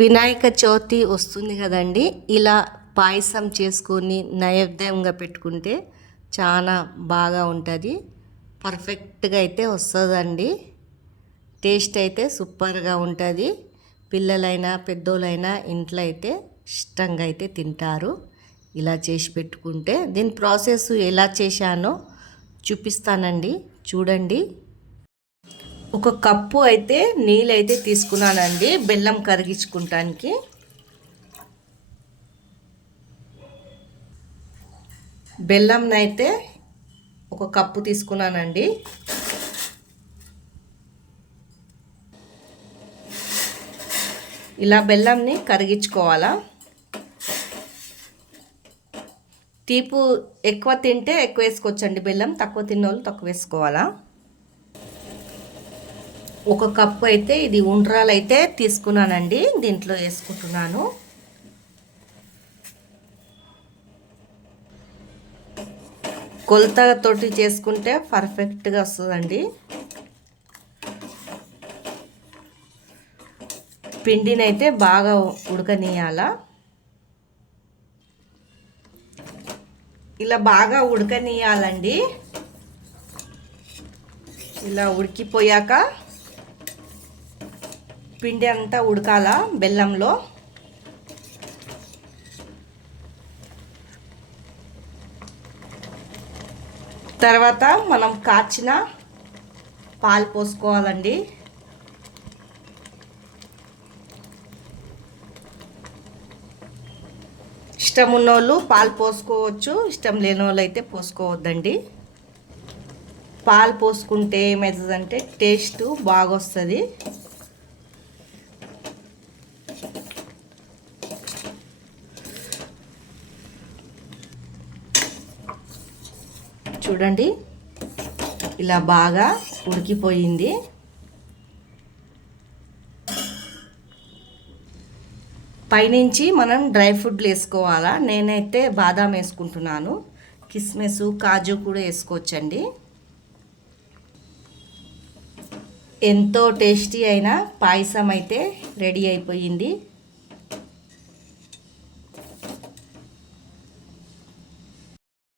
వినాయక చవితి వస్తుంది కదండి. ఇలా పాయసం చేసుకొని నైవేద్యంగా పెట్టుకుంటే చాలా బాగా ఉంటుంది. పర్ఫెక్ట్గా అయితే వస్తుందండి. టేస్ట్ అయితే సూపర్గా ఉంటుంది. పిల్లలైనా పెద్దోళ్ళైనా ఇంట్లో అయితే ఇష్టంగా అయితే తింటారు. ఇలా చేసి పెట్టుకుంటే దీని ప్రాసెస్ ఎలా చేశానో చూపిస్తానండి, చూడండి. ఒక కప్పు అయితే నీళ్ళు అయితే తీసుకున్నానండి బెల్లం కరిగించుకుంటానికి. బెల్లంనైతే ఒక కప్పు తీసుకున్నానండి. ఇలా బెల్లంని కరిగించుకోవాలా. తీపు ఎక్కువ తింటే ఎక్కువ వేసుకోవచ్చండి బెల్లం, తక్కువ తిన్నోళ్ళు తక్కువ వేసుకోవాలా. ఒక కప్పు అయితే ఇది ఉండ్రాలు అయితే తీసుకున్నానండి, దీంట్లో వేసుకుంటున్నాను. కొలతతోటి చేసుకుంటే పర్ఫెక్ట్గా వస్తుందండి. పిండిని అయితే బాగా ఉడకనీయాల. ఇలా బాగా ఉడకనీయాలండి. ఇలా ఉడికిపోయాక పిండి అంతా ఉడకాల బెల్లంలో. తర్వాత మనం కాచిన పాలు పోసుకోవాలండి. ఇష్టం ఉన్నోళ్ళు పాలు పోసుకోవచ్చు, ఇష్టం లేని వాళ్ళు అయితే పోసుకోవద్దండి. పాలు పోసుకుంటే ఏమవుతుందంటే టేస్ట్ బాగా వస్తుంది. చూడండి, ఇలా బాగా ఉడికిపోయింది. పైనుంచి మనం డ్రై ఫ్రూట్లు వేసుకోవాలా. నేనైతే బాదాం వేసుకుంటున్నాను, కిస్మిస్ కాజు కూడా వేసుకోవచ్చండి. ఎంతో టేస్టీ అయిన పాయసం అయితే రెడీ అయిపోయింది.